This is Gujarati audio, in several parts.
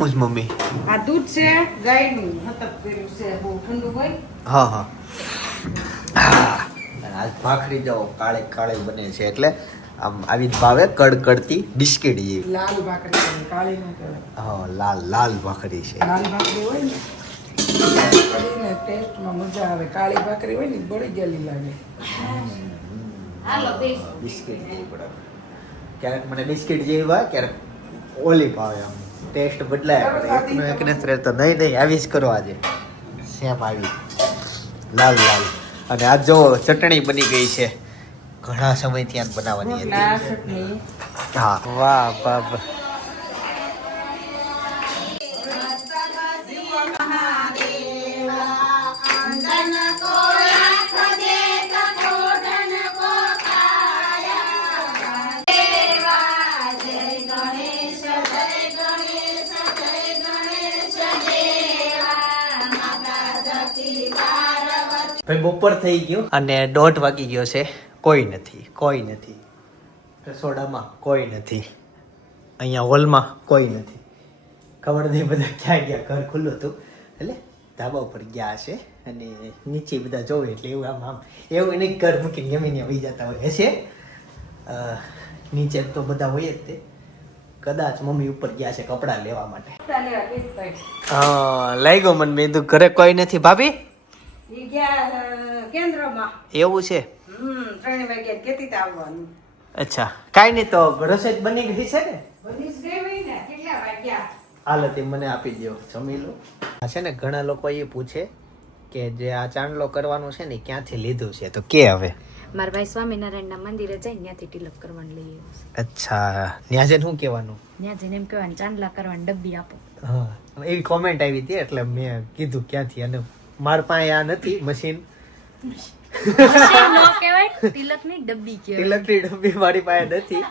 હું છે મમ્મી? આ દૂધ છે ગાયનું, હતપ કર્યું છે, બહુ ઠંડુ હોય. હા હા. આજ ભાખરી જાઓ કાળે કાળે બને છે એટલે આમ આવી જ ભાવે કડકડતી બિસ્કિટ જેવી. લાલ ભાખરી છે, કાળી નો કહેવાય. હા લાલ લાલ ભાખરી છે. લાલ ભાખરી હોય ને કરીને ટેસ્ટમાં મજા આવે. કાળી ભાખરી હોય ને બળી ગયેલી લાગે. બિસ્કિટ જેવી બરાબર. ક્યારેક મને બિસ્કિટ જેવી ભાવે, ક્યારેક ઓલી ભાવે. આમ ટેસ્ટ બદલાય. એકનો એક ને રહેતો નહીં આવી જ કરો આજે. સેમ આવી લાલ લાલ. અને આજ જો ચટણી બની ગઈ છે, ઘણા સમયથી આને બનાવવાની હતી. હા વાહ બાપ. ભાઈ બપોર થઈ ગયો અને 1:30 વાગી ગયો છે. કોઈ નથી રસોડામાં, કોઈ નથી અહીંયા હોલમાં, કોઈ નથી. ખબર નહીં બધા ક્યાં ગયા. ઘર ખુલ્લું હતું એટલે ધાબા ઉપર ગયા છે અને નીચે બધા જોવે એટલે એવું આમ એવું નહીં ઘર મૂકીને જમીને વહી જતા હોય છે. નીચે તો બધા હોય જ તે. કદાચ મમ્મી ઉપર ગયા છે કપડાં લેવા માટે. હા લઈ ગયો મને. મેં ઘરે કોઈ નથી. ભાભી કેન્દ્રમાં એવું છે? 3 વાગે કેતી આવવાનું. અચ્છા કાઈ નહીં તો રસોઈ બની ગઈ છે ને? બની જ ગઈ હોય ને. કેટલા વાગ્યા? હાલો તે મને આપી દો, જમી લો. આ છે ને ઘણા લોકો એ પૂછે કે જે આ ચાંદલો કરવાનું છે ને ક્યાંથી લીધું છે, તો કે હવે મારા ભાઈ સ્વામિનારાયણના મંદિરે જઈને ત્યાંથી તિલક કરવાનું લઈ આવ્યો. અચ્છા ત્યાં જઈને શું કહેવાનું? ત્યાં જઈને એમ કહેવાનું ચાંદલા કરવાની ડબ્બી આપો. હા એવી કોમેન્ટ આવી હતી એટલે મેં કીધું ક્યાંથી. અને મારા પાસે આ નથી મશીન. તિલકની ડબ્બી કહેવાય. તિલકની ડબ્બી મારી પાસે નથી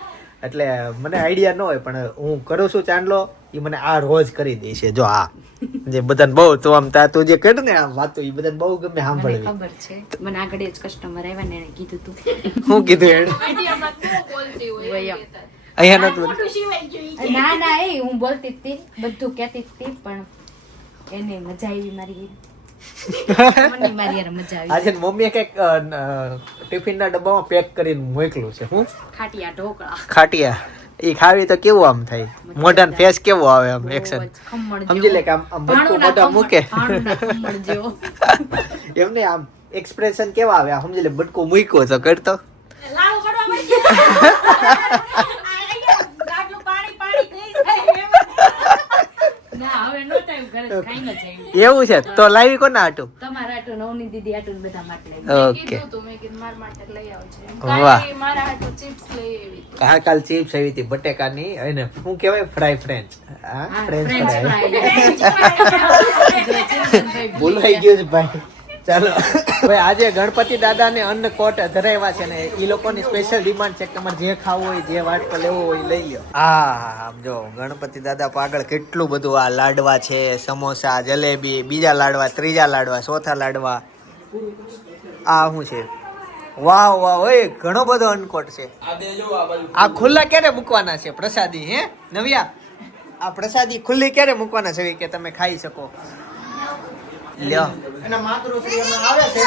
એટલે મને આઈડિયા ન હોય. પણ હું કરું છું ચાંદલો, એ મને આ રોજ કરી દે છે. જો આ જે બધાને બહુ તો આમ તું જે કર ને આ વાતો એ બધાને બહુ ગમે સાંભળવી. ખબર છે મને. આગળ જ કસ્ટમર આવ્યા ને એને કીધું તું. શું કીધું એને? અહીંયા નતું. ના એ હું બોલતી હતી, બધું કહેતી હતી, પણ એને મજા આવી મારી. મને મારી યાર મજા આવી. આજે મમ્મીએ કઈક ટિફિનના ડબ્બામાં પેક કરીને મોકલું છે. હું ખાટિયા ઢોકળા. ખાટિયા એ ખાવી તો કેવું આમ થાય? મોઢાનો ફેસ કેવો આવે આમ એક્શન? સમજી લે કે આમ બટકું મોઢા મૂકે એમ ને આમ એક્સપ્રેશન કેવા આવે? સમજી લે બટકું મૂક્યો તો કરતો. એવું છે તો લાવી કોના આટું? તમારા આટું, નવની દીદી આટું, બધા માટે. ઓકે વાહ. હા કાલ ચિપ્સ આવી હતી બટેકાની. એને શું કહેવાય? Fry French. હા ફ્રેન્ચ ફ્રાય. બોલાઈ ગયું છે ભાઈ. ચાલો ભાઈ આજે ગણપતિ દાદાને અન્નકોટ ધરાવ્યા છે ને એ લોકોની સ્પેશિયલ ડિમાન્ડ છે કે તમારે જે ખાવું હોય, જે વાટકો લેવો હોય લઈ લો. હા આમ જો ગણપતિ દાદા પાગળ કેટલું બધું. આ લાડવા છે, સમોસા, જલેબી, બીજા લાડવા, ત્રીજા લાડવા, ચોથા લાડવા. આ શું છે? વાહ વાહ ઓય ઘણો બધો અન્નકોટ છે. આ ખુલ્લા ક્યારે મૂકવાના છે પ્રસાદી? હે નવ્યા આ પ્રસાદી ખુલ્લી ક્યારે મૂકવાના છે કે તમે ખાઈ શકો? લ્યો એના માતૃશ્રીમાં આવે છે.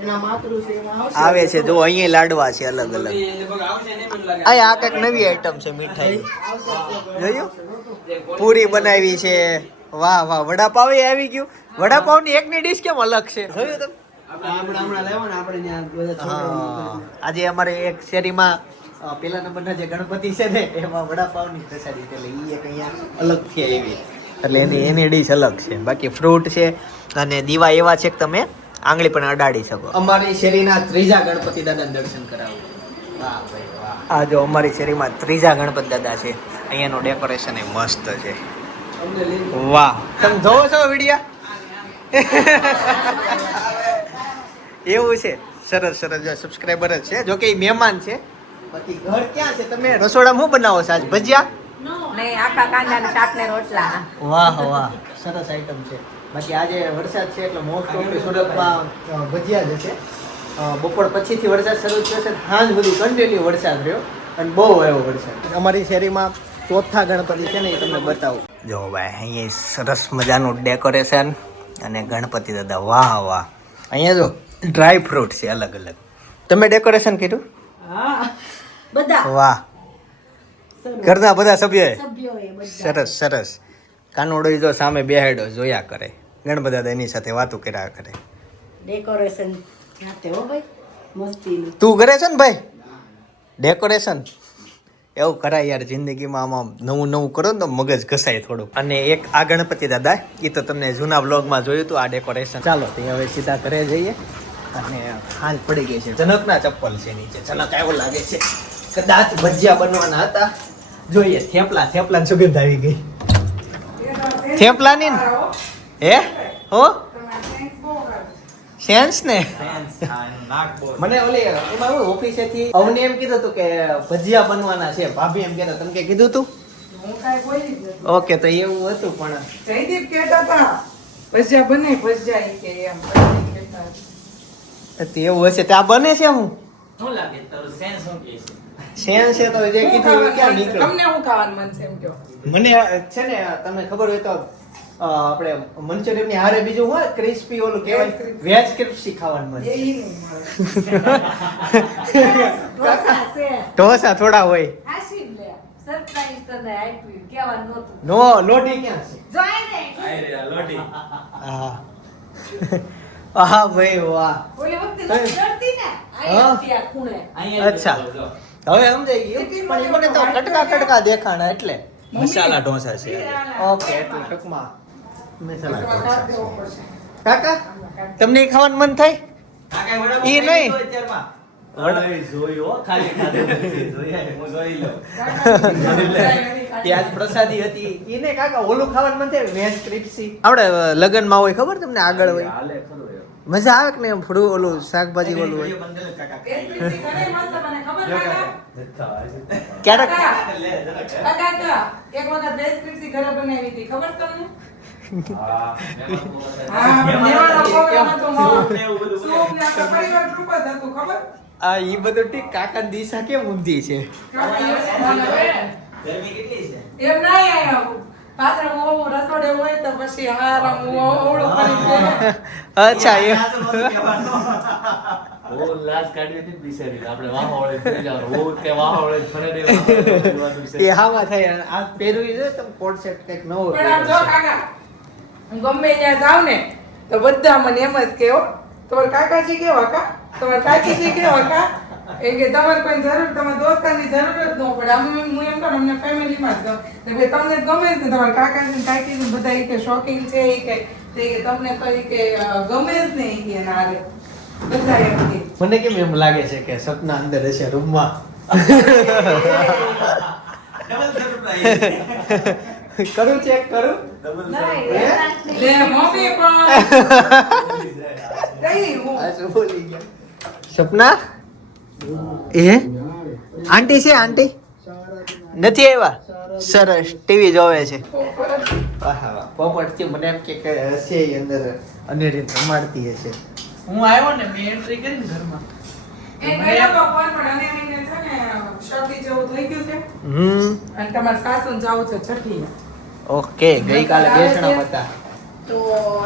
એના માતૃશ્રીમાં આવે છે. જો અહીંયા લાડવા છે અલગ અલગ. આ કઈક નવી આઈટમ છે મીઠાઈ. જોયું? પૂરી બનાવી છે. વાહ વાહ. વડાપાવ આવી ગયું. વડાપાવ ની એકની ડીશ કેમ અલગ છે? જોયું તમે? આજે અમારે એક શેરીમાં પેલા નંબરના જે ગણપતિ છે ને એમાં વડાપાવ ની પ્રસાદી એટલે ઈ એક અહીંયા અલગ થી આવી એટલે એની ડીશ અલગ છે. બાકી ફ્રૂટ છે અને દીવા એવા છે કે તમે આંગળી પણ અડાડી શકો. અમારી શેરીના ત્રીજા ગણપતિ દાદા દર્શન કરાવો. વાહ ભાઈ વાહ. આ જો અમારી શેરીમાં ત્રીજા ગણપતિ દાદા છે. અહીંયાનું ડેકોરેશન એ મસ્ત છે. વાહ તમે જોવો છો વિડીયો? એવું છે. સરસ સરસ. સબસ્ક્રાઈબર જ છે. જો કે મહેમાન છે. બાકી ઘર ક્યાં છે? તમે રસોડામાં શું બનાવો છો આજ? ભજીયા? નહીં, આખા કાંદાના શાક ને રોટલા. વાહ વાહ સરસ આઈટમ છે. બાકી આજે વરસાદ છે એટલે મોસ્ટ ઓફલી સુરતમાં ભજીયા જ છે. બપોર પછીથી વરસાદ શરૂ થયો છે. સાંજ સુધી કન્ટિન્યુ વરસાદ રહ્યો અને બહુ આવ્યો વરસાદ. અમારી શેરીમાં ચોથા ગણપતિ છે ને એ તમને બતાવું. જો ભાઈ અહીંયા સરસ મજાનું ડેકોરેશન અને ગણપતિ દાદા વાહ વાહ. અહીંયા જો ડ્રાય ફ્રૂટ છે અલગ અલગ. તમે ડેકોરેશન કર્યું? હા બધા વાહ. ઘરના બધા સભ્યોએ સભ્યોએ બધા સરસ સરસ. કાનોડો જો સામે બેહેડો જોયા કરે, ગણપતિ દાદા એની સાથે વાતો કર્યા કરે. ડેકોરેશન જાતે હો ભાઈ મસ્તીનું. તું કરે છે ને ભાઈ ડેકોરેશન? એવું કરાય યાર જિંદગીમાં. આમાં નવું નવું કરો ને તો મગજ ઘસાય થોડું. અને એક આ ગણપતિ દાદા એ તો તમને જૂના બ્લોગમાં જોયું હતું આ ડેકોરેશન. ચાલો તે હવે સીધા ઘરે જઈએ. અને હાલ પડી ગઈ છે. જનકના ચપ્પલ છે નીચે. જનક આવ્યો લાગે છે. કદાચ ભજીયા બનવાના હતા. જોઈએ થેપલા સુગંધ આવી ગઈ. થેપલાની હે હો સેન્સ ને. મને ઓલી એમાં હું ઓફિસેથી અવને એમ કીધું હતું કે ભજીયા બનવાના છે. ભાભી એમ કહેતા તમે કે કીધું તું? હું કાંઈ બોલી જ નથી. ઓકે તો એવું હતું પણ જયદીપ કહેતા હતા ભજીયા બને ભજીયા ઈ કે એમ જયદીપ કહેતા હતા. તે એવું હશે ત્યાં બને છે. હું શું લાગે તારું સેન્સ શું કહે છે? સેન્સ છે તો જે શું કીધું એ ક્યાં ખાવાનું મન છે? નીકળે. તમને શું ખાવાનું મન છે એમ કહો. મને છે ને તમને ખબર હોય તો આપણે મંચુરિયન ની હારે બીજું હોય ક્રિસ્પી ઓલું કહેવાય વેજ ક્રિસ્પી ખાવાનું મન એ છે. ઈ નહીં મળે. ઢોસા છે. ઢોસા થોડા હોય. હાસી લે. સરપ્રાઈઝ તને આપ્યું કહેવાનું નહોતું. નો લોટી ક્યાં છે? જોઈ ને. આય રે આ લોટી. હા વાહ ભાઈ વાહ. ઓલી વખતે હા. નથી ડરતી ને હા. આ હતી આ ખૂણે. અહીંયા અચ્છા. જો. હવે સમજાઈ ગયું પણ મને તો કટકા દેખાણા એટલે મસાલા ઢોસા છે. ઓકે એટલે ટૂંકમાં મસાલા કાઢ ઢોસા છે. દેવો પડશે. કાકા તમને ઈ ખાવાનું મન થાય? કાકા વડાપાવ ઈ ખાઈ નહીં. લીધો અત્યારમાં? વડાપાવ જોયું હો, ખાલી ખાધું નથી. જોયા, હું જોઈ લઉં. તે આજ પ્રસાદી હતી ઈ ને કાકા ઓલું ખાવાનું મન થાય વેજ ક્રિસ્પી. આપણે લગનમાં હોય ખબર તમને આગળ હોય હાલે ખરું એમ. મજા આવે કે ને એમ ફ્રૂ ઓલું શાકભાજી ઓલું હોય વિડીયો બંધ કરે કાકા. એ સ્પીચી કરે મસ્ત મને ખબર કાકા. ક્યારેક લે, જરા કે. કાકા એક વખત બે સ્પીચી ઘરે બનાવી હતી ખબર તમને? હા, હા મેવાનો પ્રોગ્રામ હતો મારો. સૂપ ને એવું બધું સૂપ ને આખા પરિવાર ગ્રુપ જ હતું ખબર? આ ઈ બધું ઠીક કાકા દિશા કેમ ઊંધી છે કાકા એ મને હવે ગરમી કેટલી છે? એમ નહીં આયા પાછળ હું રસોડે હોય તો પછી હારામ હું ઓળો કરી દે. અચ્છા એ આ તો નહોતું કહેવાનું. બહુ લાજ કાઢી હતી ને બિચારી. આપણે વાહોળે થઈ જવાનું. બહુ તે વાહોળે ફરે ને એ હામાં થાય અને આ પહેરવી છે તમે કોટ સેટ કંઈક નવો પણ આમ જો કાકા હું ગમે ત્યાં જાઉં ને તો બધા મને એમ જ કહે હો તમારા કાકાજી કેવા કા તમારા કાકીજી કેવા કા એ કે તમારે કોઈ જરૂર તમારા દોસ્તારની જરૂર જ ન પડે હું એમ કહું અમને ફેમિલીમાં જ ગમે તો ભાઈ તમને ગમે જ ને તમારા કાકાજી કાકીજી બધા ઈ કે શોખીન છે ઈ કે તે કે તમને કોઈ કે ગમે જ ને ઈ કે નારે બધા એમ કે મને કેમ એમ લાગે છે કે સપના અંદર હશે રૂમમાં ડબલ સરપ્રાઈઝ. કરું ચેક કરું ડબલ લે સરપ્રાઈઝ. મમ્મી પણ કઈ હું આ શું બોલી ગયા સપના એ આંટી છે આંટી નથી આવ્યા સરસ ટીવી જોવે છે પોપટથી મને એમ કે હશે ઈ અંદર અનેરી રમાડતી હશે હું આવ્યો ને મેં એન્ટ્રી કરી ને ઘરમાં એ ગયા તો ફોન પણ અને એને છે ને શરદી જેવું થઈ ગયું છે અને તમારા સાસુને જાવું છે છઠ્ઠી ઓકે ગઈકાલે બેસણા હતા તો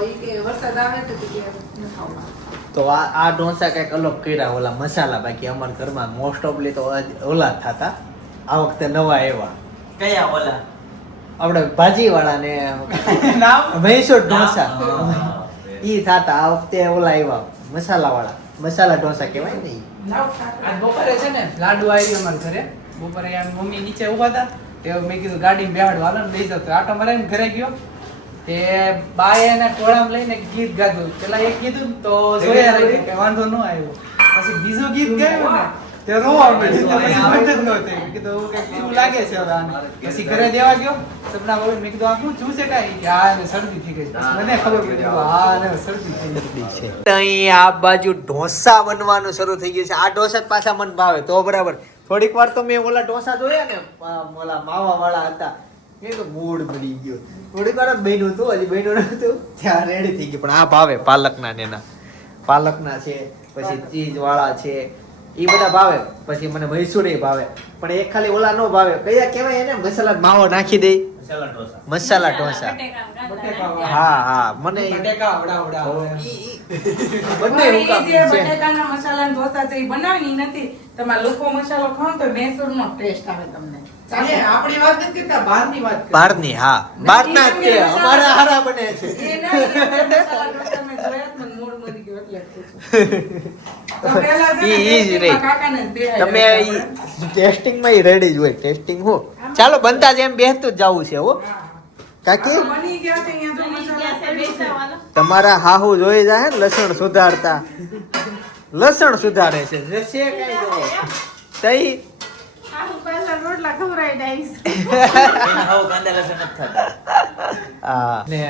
ઈ કે વરસાદ આવે તો કે ન ખાવા તો આ ઢોસા કઈક અલગ કર્યા ઓલા મસાલા બાકી અમારા ઘરમાં મોસ્ટ ઓફલી તો ઓલા જ થતા આ વખતે નવા આવ્યા કયા ઓલા? આપણે ભાજી વાળા ને નામ મૈસૂર ઢોસા હા. ઈ થતા આ વખતે ઓલા આવ્યા મસાલા વાળા મસાલા ઢોસા કહેવાય ને ઈ. આજ બપોરે છે ને લાડુ આવી અમારા ઘરે બપોરે આમ મમ્મી નીચે ઉભા હતા તે મેં કીધું ગાડીમાં બેહાડવા હાલો ને લઈ જાવ તો આટો મારીને ઘરે ગયો તે બાએ એને ટોળામાં લઈને ગીત ગાધું પેલા એક કીધું તો જોયા રહી કે વાંધો ન આવ્યો પછી બીજું ગીત ગાયું ને તે રોવા માંડ્યું. તો પછી બંધ જ નહોતું. મેં કીધું કંઈક એવું લાગે છે હવે આને. પછી ઘરે દેવા ગયો સપના બોલી મેં કીધું આ શું થયું છે કાંઈ કે આ એને શરદી થઈ ગઈ છે. પછી મને ખબર પડી કે આ એને શરદી થઈ ગઈ છે. અહીં આ બાજુ ઢોસા બનવાનું શરૂ થઈ ગયું છે આ ઢોસા જ પાછા મને ભાવે તો બરાબર થોડીક વાર તો મેં ઓલા ઢોસા જોયા ને ઓલા માવા વાળા હતા એ તો મૂડ બની ગયો થોડીક વાર જ બન્યું હતું હજી બન્યું નતું ત્યાં રેડી થઈ ગયું પણ આ ભાવે પાલકના ને એના પાલકના છે પછી ચીઝ વાળા છે એ બધા ભાવે પછી મને મૈસૂરી ભાવે પણ એક ખાલી ઓલા નો ભાવે કયા કહેવાય એને મસાલા માવો નાખી દે મસાલા ઢોસા. મસાલા ઢોસા. હા હા મને બટેકા આવડા હોય. બંને પણ હુકામ એ જે છે. બટેકાના મસાલાના ઢોસા છે એ બનાવી નથી. તમારે લોકો મસાલો ખાવ તો મૈસૂરનો ટેસ્ટ આવે તમને. ચાલે, આપણી વાત નથી કરતા, બહારની વાત કરીએ. બહારની હા બહારના જ તે અમારા હારા બને છે. એ નહીં, એ મસાલા ઢોસા મેં જોયા જ મને મોઢ મરી ગયું એટલે જ પૂછું. તો પહેલા છે ને ઈ જ રહી. કાકાને જ બેહાડ્યા તમે આપણે. ટેસ્ટિંગ માં રેડી જ હોય ટેસ્ટિંગ હું ચાલો બનતા જ એમ બેસતું જ જવું છે હો હા. કાકી બની ગયા છે અહીંયા તો મસાલા તમારા હાહુ જોઈ જાય ને લસણ સુધારતા લસણ સુધારે છે જે છે કઈ જો તઈ રોટલા ખવડાવી દઈશ. એને હાવ કાંદા લસણ નથી ખાતા. હા ને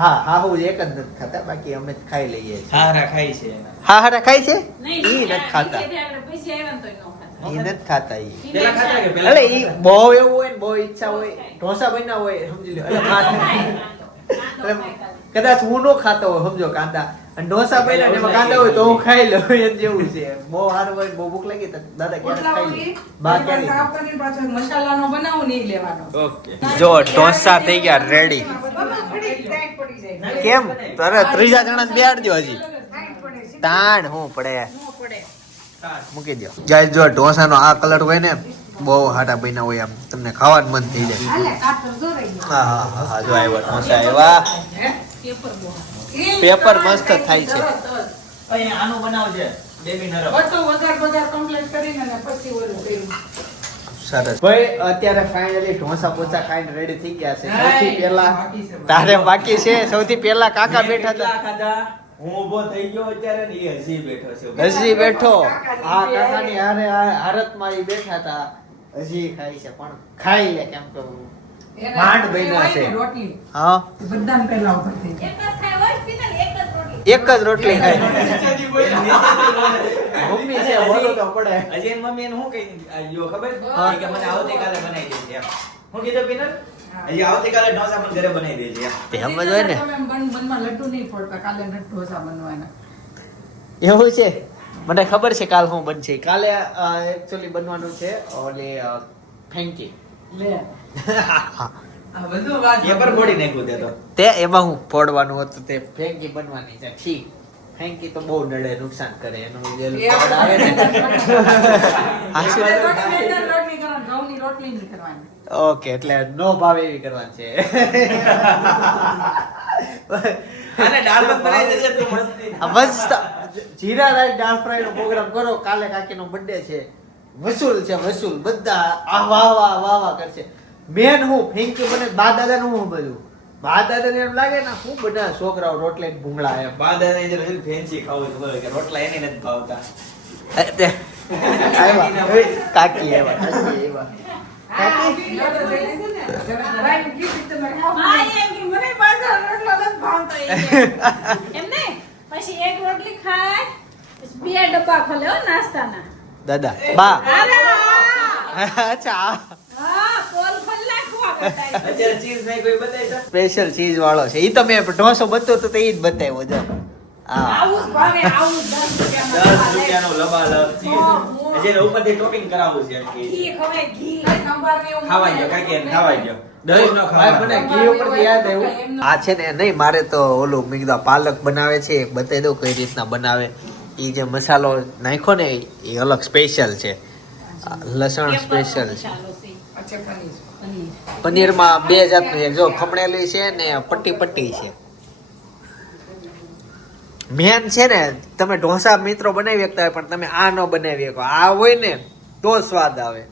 હા હાહુ એક જ નથી ખાતા બાકી અમે જ ખાઈ લઈએ છીએ હારા ખાય છે એના. હા હારા ખાય છે ઈ નથી ખાતા ઈ નથી ખાતા ઈ પેલા ખાતા કે પેલા એટલે ઈ બહુ એવું હોય ને બહુ ઈચ્છા હોય ઢોસા બન્યા હોય સમજી લો એટલે કદાચ હું નો ખાતો હોય સમજો કાંદા અને ઢોસા બન્યા ને એમાં કાંદા હોય તો હું ખાઈ લઉં એમ જેવું છે બહુ સારું હોય બહુ ભૂખ લાગી તો દાદા ક્યારેક રોટલા ખાઈ હોય, લે બા પછી ક્યારે સાફ કરીને પાછો મસાલાનો બનાવું નહીં લેવાનો. ઓકે. જો ઢોસા થઈ ગયા રેડી બરાબર, ટાઈટ પડી જાય. કેમ તારે ત્રીજા જણા બેહાડજો હજી તાણ હું પડે નો પડે. મૂકી દો ગાઈસ જો ઢોસાનો આ કલર હોય ને બહુ હાટા બન્યા હોય આમ તમને ખાવાનું મન થઈ જાય હાલે કાતર જોરાઈ ગયો. હા હા હા હા જો આવ્યા ઢોસા આવ્યા હે? પેપર મસ્ત થાય છે. તરત જ. અહીંયા આનું બનાવજે બેબી નરમ. બધું વઘાર કમ્પ્લીટ કરીને અને પછી ઓલું કર્યું. સરસ ભાઈ અત્યારે ફાઇનલી ઢોસા પોચા ખાઈને રેડી થઈ ગયા છે સૌથી હાય, પહેલા બાકી છે. તારે બાકી છે સૌથી પહેલા કાકા મેં બેઠા કેટલા હતા ખાધા? હું ઊભો થઈ ગયો અત્યારે ને એ હજી બેઠો છે. હજી બેઠો આ કાકાની હારે હારતમાં ઈ બેઠા હતા હજી ખાઈ છે પણ ખાઈ લે કેમ તો એને માંડ રોટલી બન્યા હોય છે. ને, રોટલી હા એ બધાને પહેલા ઉભા થઈ જાય. એક જ રોટલી ખાય મમ્મી છે બોલો તો પડે હજી એની મમ્મી એને શું કહી ગયો ખબર હા. કે મને આવતીકાલે બનાવી દેજે એમ. હું કીધું પીનલ હજી આવતીકાલે ઢોસા પણ ઘરે બનાવી દેજે એમ. તે સમજ હોય ને તમે બનમાં લડ્ડુ નહીં ફોડતા, કાલે ઢોસા બનવાના. એવું છે મને ખબર છે કાલ શું બનશે કાલે એકચ્યુઅલી બનવાનું છે ઓલી ફેંકી લે. આ બધું વાત એ પર ફોડી નાખ્યું તે તો. તે એમાં હું ફોડવાનું હતું તે ફેંકી બનવાની છે છી ફેંકી તો બહુ નડે નુકસાન કરે એનું જે એ ફળ આવે ને આપણે હાચું. રોટલી અંદર લોટ નહીં કરવાનો, ઘઉંની રોટલી નહીં કરવાની. ઓકે એટલે નો ભાવે એવી કરવાની છે આને દાળ ભાત બનાવી દેજે તું મસ્તી. આ મસ્ત જીરા રાઈસ દાળ ફ્રાય નો પ્રોગ્રામ કરો કાલે કાકીનો બર્થડે છે વસૂલ છે વસૂલ બધા આ વાહ વાહ વાહ વાહ કરશે મેન હું ફેંકી બને બા દાદા નું હું બધું બા દાદા એમ લાગે ને હું બધા છોકરાઓ રોટલી ને ભૂંગળા એમ બા દાદાને જરા હજી ફેન્સી ખાવું છે બોલો કે રોટલા એને નથી ભાવતા. આવ્યા કાકી આવ્યા કાકી આવ્યા કાકી લો તો જઈને છે ને, જરા રાઈન કીધી તમે ખાઓ. મને પાછો રોટલો નથી ભાવતો એ કે. પછી એક રોટલી ખાય પછી બે ડબ્બા ખોલે હો નાસ્તાના. દાદા બા અરે વાહ! અચ્છા હા, પોલ ખોલ નાખવા બતાય. અત્યારે ચીઝ નહીં કોઈ બતાવી છે? સ્પેશિયલ ચીઝ વાળો છે ઈ તો મેં ઢોસો બતો તો એ જ બતાવ્યો જો હા આવું જ ભાવે, આવું જ 10 રૂપિયામાં 10 રૂપિયાનો લબાલબ ચીઝ. હજી એને ઉપરથી ટોપિંગ કરાવવું છે એમ કે. ઘી ખવાય ઘી. સંભાર ને એવું ખાવા મળે. ગયો કાકી એને ખાવા ગયો. દહીં ન ભાઈ મને ખાવા. ઘી ઉપરથી યાદ આવ્યું આ છે ને નહીં મારે તો ઓલું મેં કીધું આ પાલક બનાવે છે એક બતાવી દઉં કઈ રીતના બનાવે એ જે મસાલો નાખ્યો ને એ અલગ સ્પેશિયલ છે આ લસણ સ્પેશિયલ છે અચ્છા, પનીર. પનીરમાં બે જાતનું છે જો ખમણેલી છે ને પટ્ટી પટ્ટી છે મેન છે ને તમે ઢોસા મિત્રો બનાવી શકતા હોય પણ તમે આ ન બનાવી શકો આ હોય ને તો સ્વાદ આવે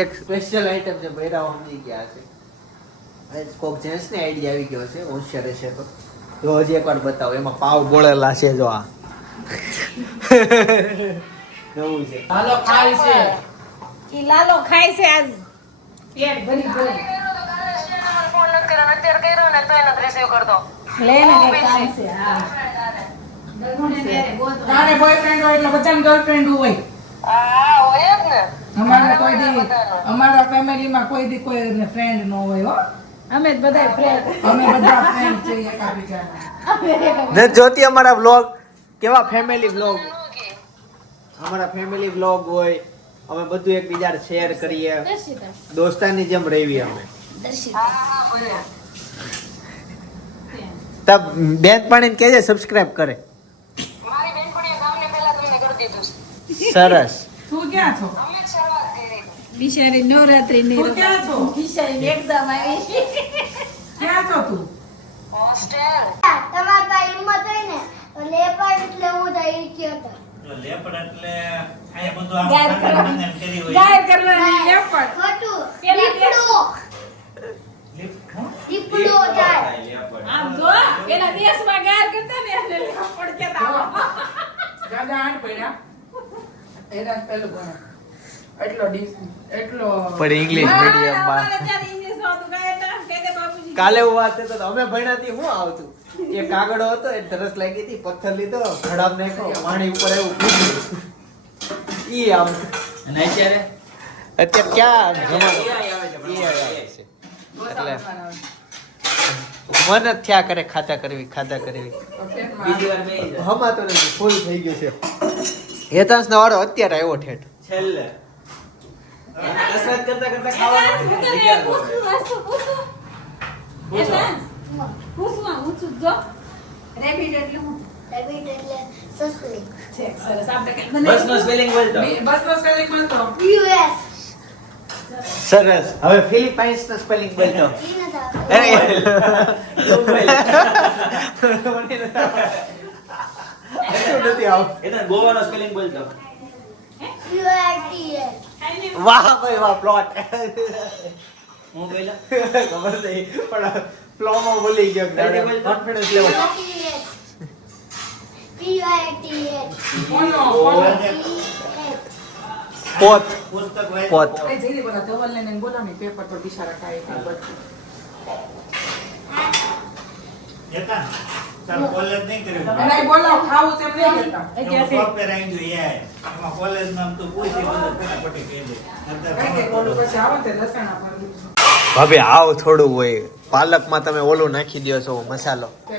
એક સ્પેશિયલ આઈટમ છે બૈરાઓ સમજી ગયા છે કોક જેન્ટ્સ ને આઈડિયા આવી ગયો છે હોશિયાર છે તો હજી એકવાર બતાવો એમાં પાવ બોળેલા છે જો આ નવું છે હાલો ખાય છે. ઈ લાલો ખાય છે આજ. પેટ ભરી ભરી. લે ને કઈ કામ છે હા. તારે બોયફ્રેન્ડ હોય એટલે બધાને ગર્લફ્રેન્ડ હોય. અમારા ફેમિલીમાં કોઈ દી કોઈ ફ્રેન્ડ ન હોય હો. અમે જ બધાય ફ્રેન્ડ. અમે બધા ફ્રેન્ડ છીએ એકાબીજાના. ને જોતી અમારા વ્લોગ કેવા ફેમિલી વ્લોગ અમારા ફેમિલી વ્લોગ હોય અમે બધું એકબીજાને શેર કરીએ, દર્શિતા દોસ્તારની જેમ રહેવી અમે. દર્શિતા તબ બેન પાણીને કહેજે સબસ્ક્રાઇબ કરે. મારી બેનપણીએ ગામને પહેલા તમને કરી દીધું છે. સરસ. તું ક્યાં છો? અમે જ શરૂઆત કરી. બિચારી નવરાત્રી તું ક્યાં છો? બિચારી એક્ઝામ આવી ક્યાં છો તું? હોસ્ટેલ. તમારા પાસે હિંમત હોય ને તો લેપડ એટલે હું થઈ ગયો હતો. લેપડ એટલે આ બધું આમ ગાયબ ખાંડ કરવાનું. ખાંડ કરી હોય. ગાયબ કરવાની લેપડ. ખોટું. પેલા દીપડો. લીપ- હું? દીપડો જાય. આમ જો પેલા દેશમાં ગાયબ કરતા ને એટલે લેપડ કહેતા ગાંડા આઠ પડ્યા. એના પેલું ભણે. એટલો પણ ઇંગ્લિશ મીડિયમમાં અમારે ત્યારે ઇંગ્લિશ નહોતું ગાયબ કે બાપુજી કાલે હું વાત કરતો હતો, અમે ભણ્યા હતી હું આવતું એ કાગડો હતો એ તરસ લાગી હતી, પથ્થર લીધો ઘડામ નાખ્યો, પાણી ઉપર એવું કૂદ્યું. ઈ આમ અને અત્યારે અત્યારે ક્યાં જમાનો ઈ આવે છે. એટલે મન જ થયા કરે ખાતા કરવી. બીજી વાર બેહી જાય. હમાતો નથી, ફૂલ થઈ ગયું છે. હેતાંશ નો વાળો અત્યારે આવ્યો ઠેઠ. છેલ્લે કસરત કરતા કરતા ખાવાનું જગ્યા ગોતે. રેબિટ એટલે હું રેબિટ એટલે સસલી. છે સરસ આપણે કઈ બસનો સ્પેલિંગ બોલતો. બસ કરી બોલતો. US. સરસ. હવે ફિલિપાઇન્સ નો સ્પેલિંગ બોલતો. ઈ નથી શું નથી આવતું? એ તો ગોવાનો સ્પેલિંગ બોલતો. UITS. વાહ ભાઈ વાહ, પ્લોટ. હું બોલ્યો ખબર નહીં પણ ફ્લોમાં બોલી ગયો. Confidence level. PYTS. કોનો? પોત પુસ્તક વાંચ. પોત. એ જલ્દી બોલા ધવલ ને બોલો ને પેપર પર બિચારા કાંઈ બધું. હેતા, તારું કોલેજ નહીં કર્યું. અને એ બોલાવો ખાવું તેમ નહીં કહેતા. એમાં સોફ્ટવેર આવી ગયું AI. એમાં કોલેજમાં આમ તું પૂછી બધું ફટાફટ કહી દે. કઈ કઈ બોલું પછી આવે ને તે લસણ આપવાનું. ભાભી આવ થોડું હોય. પાલકમાં તમે ઓલું નાખી દો છો મસાલો. તે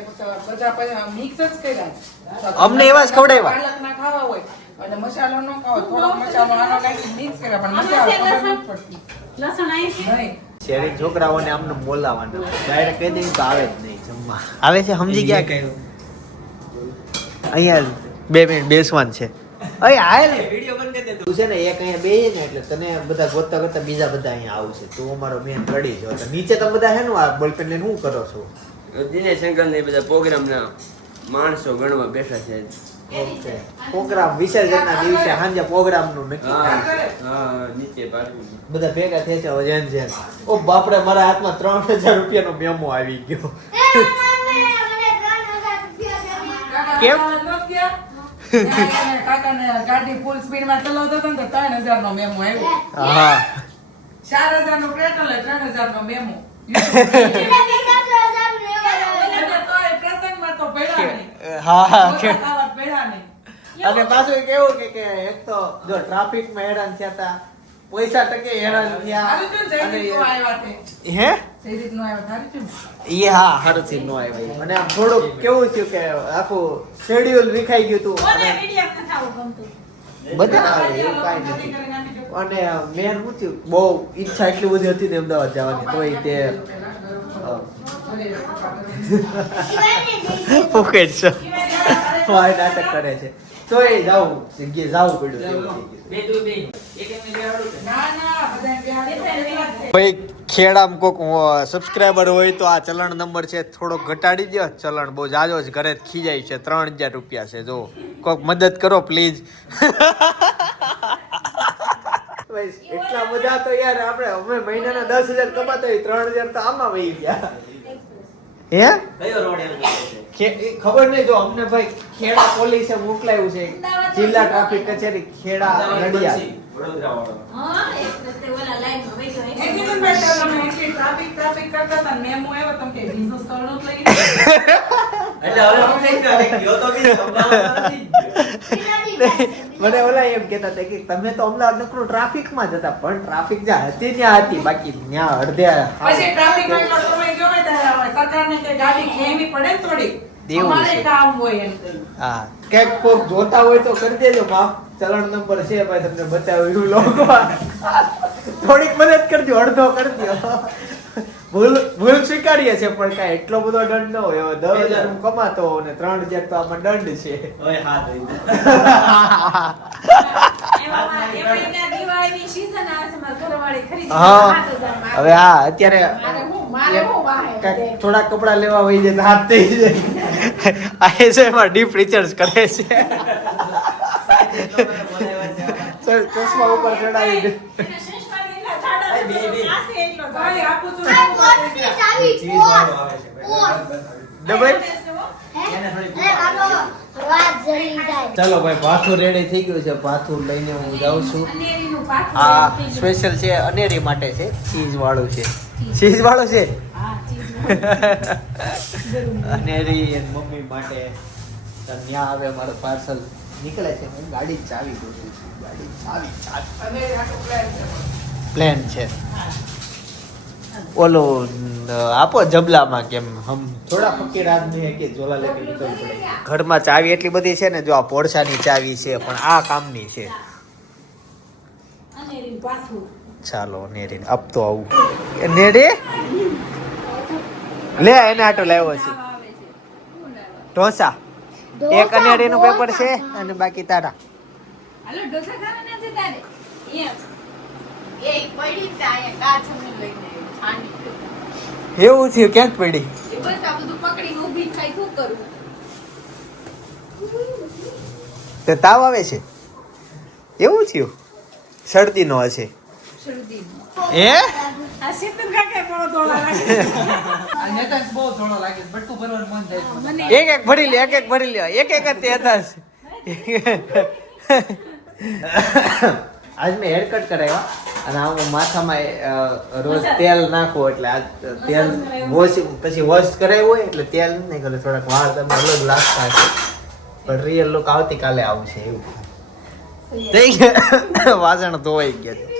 બધા પછી મિક્સ જ કર્યા છે. અમને એવા જ ખવડાવ્યા. પાલક ના ખાવા હોય અને મસાલો ન ખાવો થોડોક મસાલો આનો નાખી મિક્સ કર્યા પણ મસાલો ખબર નથી પડતી. લસણ આવી છે નહીં. શેરી છોકરાઓને આમને બોલાવાના ડાયરેક્ટ કહી દઈએ તો આવે જ નહીં જમવા. આવે છે સમજી ગયા કે અહીંયા 2 મિનિટ બેસવાનું છે. અય હાલ વિડિયો બંધ કરી દે. તું છે ને એક અહીંયા બેહી ને એટલે તને બધા ગોતતા ગોતતા બીજા બધા અહીંયા આવશે. તું અમારો મેન રડી જો. તો નીચે તમે બધા છે ને આ બોલપેન લઈને શું કરો છો? દિનેશ અંકલ ને બધા પ્રોગ્રામના માણસો ગણવા બેઠા છે. ઓકે. પ્રોગ્રામ વિસર્જનના દિવસે સાંજે પ્રોગ્રામનું નક્કી હા થાય છે. હા નીચે પાછું બધા ભેગા થયા છે હવે જેન. ઓ બાપરે, મારા હાથમાં 3000 રૂપિયાનો મેમો આવી ગયો. કેમ? કાકાને ગાડી ફૂલ સ્પીડમાં ચલાવતો હતો ને તો 3000 નો મેમો આવ્યો. હા 4000 નું પેટ્રોલ 3000 નો મેમો. અને તોય પ્રસંગમાં તો ભેળા નહીં. હા ઓછા ખાવા ભેળા નહીં. અને પાછું કેવું કે એક તો જો ટ્રાફિકમાં હેરાન થયા હતા, પૈસા ટકે હેરાન થયા. સારું થયું ને જયદીપ નો આવ્યા તે. હે જયદીપ નો આવ્યો સારું થયું ને. એ હા હરસી નો આવ્યો. અને આમ થોડુંક કેવું થયું કે આખું શેડ્યુલ વિખાઈ ગયું હતું. કોને અને વિડિયો નથી આવું ગમતું બધા આવે એવું કાંઈ નથી. અને મેન શું થયું, બહુ ઈચ્છા એટલી બધી હતી ને અમદાવાદ જવાની, તોય તે પોકેટ છે નાટક કરે છે. તોય જાવું જગ્યાએ જાવું પડ્યું. બે તું બે એક એમને બેહાડું છે. ના ના બધાને બેહાડી. ભાઈ ખેડામ કોક સબસ્ક્રાઇબર હોય તો આ ચલણ નંબર છે થોડોક ઘટાડી દો. ચલણ બહુ જાજો જ ઘરે ખીજાય છે. 3000 રૂપિયા છે. જો કોક મદદ કરો પ્લીઝ. એટલા બધા તો યાર આપણે અમે મહિનાના 10,000 કમાતા હોય, 3000 તો આમાં વહી ગયા. હે કયો રોડ એમ કહે છે? ખબર નહીં. જો અમને ભાઈ ખેડા પોલીસે મોકલાયું છે જિલ્લા ટ્રાફિક કચેરી ખેડા નડિયાદ. વડોદરા વાળો. હા એક વખતે ઓલા લાઈનમાં બેઠો એ કીધું ને બેટા તમે એટલી ટ્રાફિક કરતા હતા ને મેમો આવ્યો તમે કે બિઝનેસ કરવાનું જ લઈ એટલે હવે હું થઈ ગયો ગયો તો બી અમદાવાદ નથી જ ગયો. મને ઓલા એમ કહેતા હતા કે તમે તો અમદાવાદ નકરું ટ્રાફિકમાં જતા, પણ ટ્રાફિક જ્યાં હતી ત્યાં હતી, બાકી ત્યાં અડધે પછી ટ્રાફિક માં એટલો સમય ગયો હોય ત્યારે સરકારને કે ગાડી ખેવી પડે ને થોડી દેવું અમારે છે. કામ હોય એમ કહ્યું. હા ક્યાંક કોક જોતા હોય તો કરી દેજો માફ. ચલણ નંબર છે ભાઈ, તમને બતાવ્યું લોગમાં. થોડીક મદદ કરજો, અડધો કરજો. ભૂલ સ્વીકારીએ છે પણ કાંઈ એટલો બધો દંડ ન હોય. હવે 10,000 હું કમાતો હોઉં ને 3,000 તો આમાં દંડ છે. હવે હાથ આવી હા હવે હા અત્યારે કાંઈક થોડા કપડા લેવા વહી જાય તો હાથ થઈ જાય. આ છે એમાં ડીપ રિસર્ચ કરે છે. ચશ્મા ઉપર ચડાવી દે. ભાઈ આપું છું આ પોસ્ટની ચાવી પોસ્ટ ડબલ. એને થોડી અરે આનો વાત જલી જાય. ચાલો ભાઈ, ભાથું રેડી થઈ ગયું છે. ભાથું લઈને હું જાઉં છું. આ સ્પેશિયલ છે, અનેરી માટે છે. ચીઝ વાળું છે. ચીઝ વાળું છે. અનેરી અને મમ્મી માટે. તો ત્યાં આવે મારો પાર્સલ નીકળે છે. હું ગાડી ચાવી દઉં છું. ગાડી ચાવી અને આટલું પ્લાન છે પ્લેન છે. ઓલો આપો જબલામાં કેમ હમ થોડા ફકીર આદમી હે કે ઝોલા લેકે નીકળવું પડે. ઘરમાં ચાવી એટલી બધી છે ને, જો આ પોળસાની ચાવી છે પણ આ કામની છે. ચાલો નેરી અપ તો આવું નેરી લે એને આટો લાવ્યો છે ઢોસા. એક અનેરી નું પેપર છે અને બાકી તારા. હાલો ઢોસા ખાવાના છે તારે એ પડી ત્યાં કાચ લઈને છાંડી એવું થયું ક્યાંક પડી. એ બસ આ બધું પકડીને ઊભી થાય શું કરું? તે તાવ આવે છે એવું થયું. શરદી નો હશે એ. આ સિત્તેર કાકે બહુ દોડા લાગે આ નેતાસ બહુ થોડો લાગે છે, બટકું ભરવાનું મન થાય છે. એક એક ભરી લે, એક એક ભરી લે, એક એક જ તે હતા. આજ મેં હેર કટ કરાવ્યા અને આ હું માથામાં રોજ તેલ નાખું એટલે આ તેલ વોશ પછી વોશ કરાવ્યું હોય એટલે તેલ નહીં કરે. થોડાક વાળ તમે અલગ લાગતા હશે પણ રિયલ લુક આવતીકાલે આવશે એવું થઈ ગયા. વાસણ ધોવાઈ ગયા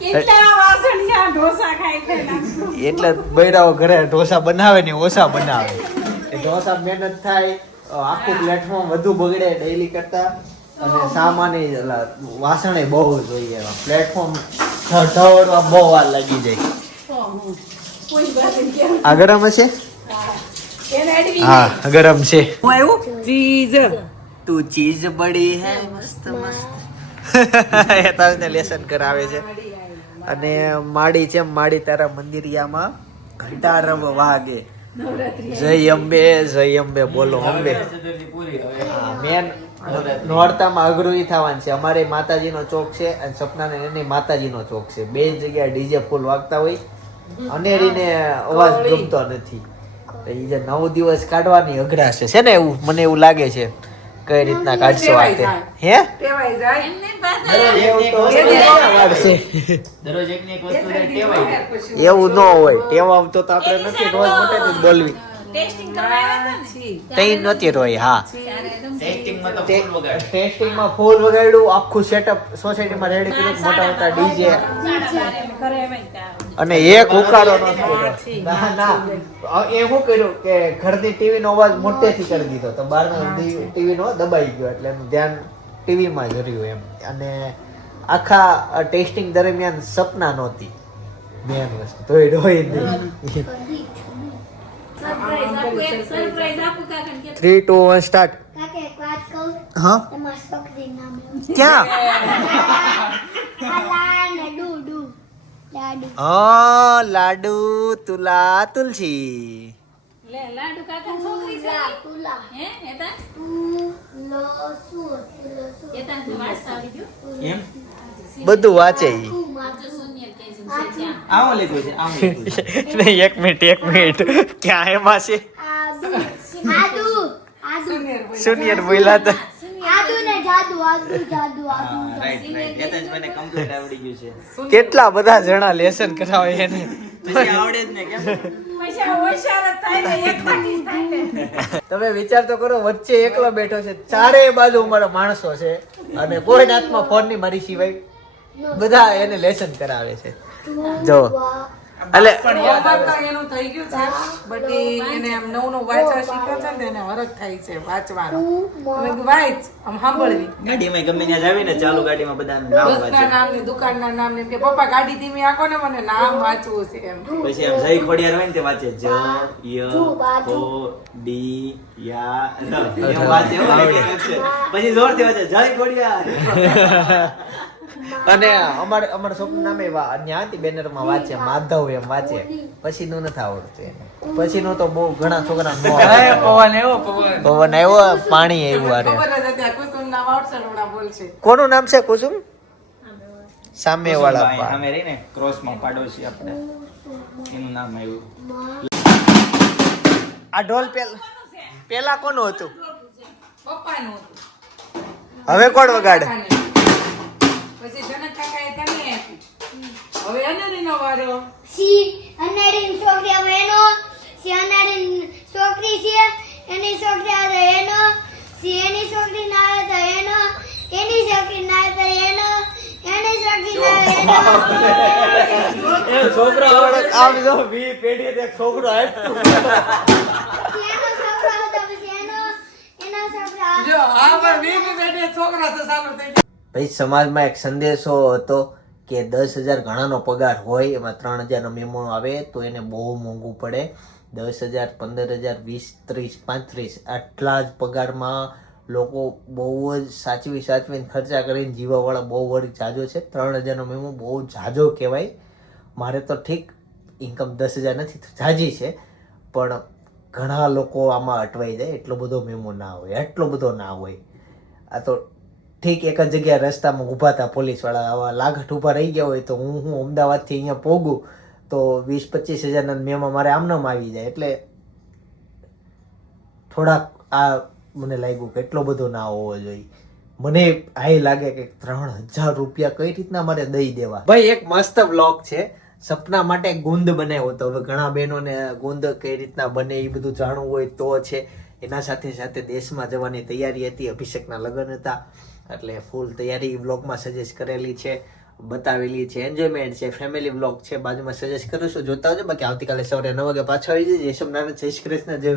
કેટલા વાસણ છે આ ઢોસા ખાઈ ખાઈ નાખશું. એટલે બૈરાઓ ઘરે ઢોસા બનાવે ને ઓછા બનાવે. એ ઢોસા મહેનત થાય, આખું પ્લેટફોર્મ વધુ બગડે ડેઈલી કરતા અને સામાન વાસણે બહુ જોઈએ. પ્લેટફોર્મ ઢવડવા બહુ વાર લાગી જાય. કોઈ બાજુ કેમ આ ગરમ હશે? એને અડવી હા ગરમ છે. હું આવ્યું ચીઝ તું ચીઝ બડી હે મસ્ત મસ્ત. એ તમને લેસન કરાવે છે. અને માડી છે માડી તારા મંદિરિયામાં ઘંટા રવ વાગે. જય અંબે જય અંબે બોલો અંબે. હા મેન નોરતામાં અઘરું ઈ થવાનું છે. અમારે માતાજીનો ચોક છે અને સપનાને એની માતાજીનો ચોક છે. બે જગ્યાએ ડીજે ફૂલ વાગતા હોય. અનેરીને અવાજ ગમતો નથી. તો ઈ જે 9 દિવસ કાઢવાની અઘરા છે ને એવું મને એવું લાગે છે. કઈ રીતના કાઢશો આ તે? હે ટેવાઈ જાય દરરોજ એકની એક વસ્તુ ટેવાય. એવું ન હોય. ટેવાવ તો આપણે નથી રોજ મોટે બોલવી. ટેસ્ટિંગ કરવા આવ્યા હતા ને તઈ નથી રોય. હા ટેસ્ટિંગમાં તો ફૂલ વગાડ. ટેસ્ટિંગમાં ફૂલ વગાડ્યું, આખું સેટઅપ સોસાયટીમાં રેડી કર્યું, મોટા મોટા ડીજે અને એક ઉકાળો ન કર્યો. ના ના એ શું કર્યું કે ઘરની ટીવી નો અવાજ મોટેથી કરી દીધો તો બહારનો ટીવી નો દબાઈ ગયો એટલે એનું ધ્યાન ટીવી માં જ રહ્યું એમ. અને આખા ટેસ્ટિંગ દરમિયાન સપના નહોતી મેન વસ્તુ તો એ રોઈ નહીં. 3 2 1 સ્ટાર્ટ. કાકે એક વાત કહું, હા તમારા છોકરીનું નામ એવું છે. ક્યાં? આલા ને ડુડુ. લાડુ. લાડુ તુલા તુલસી. લે લાડુ કાકા છોકરી છે તુલા. હે એતા તુલો શું? તુલો શું? એતા થી વાંચતા આવી ગયો એમ બધું વાંચે ઈ. સોનિયર કેજી છે ત્યાં આવો લખ્યું છે આવો લખ્યું છે. નહીં એક મિનિટ ક્યાં એમાં છે આદુ. આદુ. આદુ. શૂન્ય બોલ્યા હતા. આદુ ને જાદુ. આદુ જાદુ. આદુ હા, રાઈટ રાઈટ. યતેશભાઈને કમ્પ્લીટ આવડી ગયું છે. કેટલા બધા જણા લેસન કરાવે એને. પછી આવડે જ ને કેમ? પૈસા હોશિયાર જ થાય ને એક બાકી જ થાય ને તમે વિચાર તો કરો, વચ્ચે એકલો બેઠો છે, ચારેય બાજુ મારા માણસો છે અને કોઈ હાથમાં ફોન ની મારી સિવાય બધા એને લેસન કરાવે છે. જો એટલે પણ યાદ આવે હોમવર્ક તો એનું થઈ ગયું છે બટ એને આમ નવું વાંચવા શીખ્યો છે ને એને હરખ થાય છે વાંચવાનો મેં કીધું વાંચ આમ સાંભળવી ગાડીમાં ગમે ત્યાં જાવી ને ચાલુ ગાડીમાં બધાનું નામ દોસ્તના વાંચે નામ ને દુકાનના નામ ને એમ કે પપ્પા ગાડી ધીમી આખો ને મને નામ વાંચવું છે એમ પછી એમ જય ખોડિયાર હોય ને તે વાંચે જ ય ખો ડી યા ર. એમ વાંચે હો, એક અક્ષર. પછી જોરથી વાંચે જય ખોડિયાર. અને અમારે છોકરું નામે ન્યાંથી બેનરમાં વાંચે માધવ એમ વાંચે પછી નું નથી આવડતું એને. પછી નું તો બહુ ઘણા છોકરા નો અરે પવન એવો પવન પવન આવ્યો પાણી આવ્યું અરે ખબર જ હતી આ કુસુમના વાઉટસલોડા બોલશે કોનું નામ છે કુસુમ સામે વાળા કુસુમભાઈ સામે રહીને ક્રોસમાં પાડોશી આપણે એનું નામ આવ્યું. આ ઢોલ પેલા કોનું હતું પપ્પાનું હતું હવે કોણ વગાડે પછી જનક કાકાએ તને આપ્યું હવે અનરીનો વારો સી અનાડીન છોકરી આવે એનો સી અનાડીન છોકરી છે એની છોકરી આવે એનો સી એની છોકરી ના આવે તો એનો એની છોકરી ના આવે તો એનો એની છોકરી ના આવે એ છોકરો આમ જો 20 પેઢી તે છોકરો હાટતું એનો છોકરો આવે તો પછી એનો છોકરો આવે. જો આ પણ વીક બેઠે છોકરા તો ચાલુ થઈ ગયા ભાઈ સમાજમાં એક સંદેશો હતો કે 10,000 ઘણાનો પગાર હોય એમાં 3,000 નો મેમો આવે તો એને બહુ મોંઘું પડે 10,000 15,000 20 30 35 આટલા જ પગારમાં લોકો બહુ જ સાચવીને ખર્ચા કરીને જીવાવાળા બહુ વળી જાજો છે 3,000 નો મેમો બહુ જાજો કહેવાય મારે તો ઠીક ઇન્કમ 10,000 નથી જાજી છે પણ ઘણા લોકો આમાં અટવાઈ જાય એટલો બધો મેમો ના હોય એટલો બધો ના હોય આ તો ઠીક એક જ જગ્યાએ રસ્તામાં ઊભા હતા પોલીસવાળા આવા લાગઠ ઊભા રહી ગયા હોય તો હું અમદાવાદથી અહીંયા પોગું તો 20-25 હજારના મેમાં મારે આમનામ આવી જાય એટલે થોડાક આ મને લાગ્યું કે એટલો બધો ના હોવો જોઈએ મને આ લાગે કે 3,000 રૂપિયા કઈ રીતના મારે દઈ દેવા ભાઈ એક મસ્ત બ્લોગ છે સપના માટે ગુંદ બનાવ્યો તો હવે ઘણા બહેનોને ગુંદ કઈ રીતના બને એ બધું જાણવું હોય તો છે એના સાથે સાથે દેશમાં જવાની તૈયારી હતી અભિષેકના લગ્ન હતા એટલે ફૂલ તૈયારી વ્લોગમાં સજેસ્ટ કરેલી છે બતાવેલી છે એન્જોયમેન્ટ છે ફેમિલી વ્લોગ છે બાજુમાં સજેસ્ટ કરું છું જોતા આવજો બાકી આવતીકાલે સવારે 9 વાગે પાછા આવી જઈએ જય સોમનાથ જય શ્રી કૃષ્ણ જય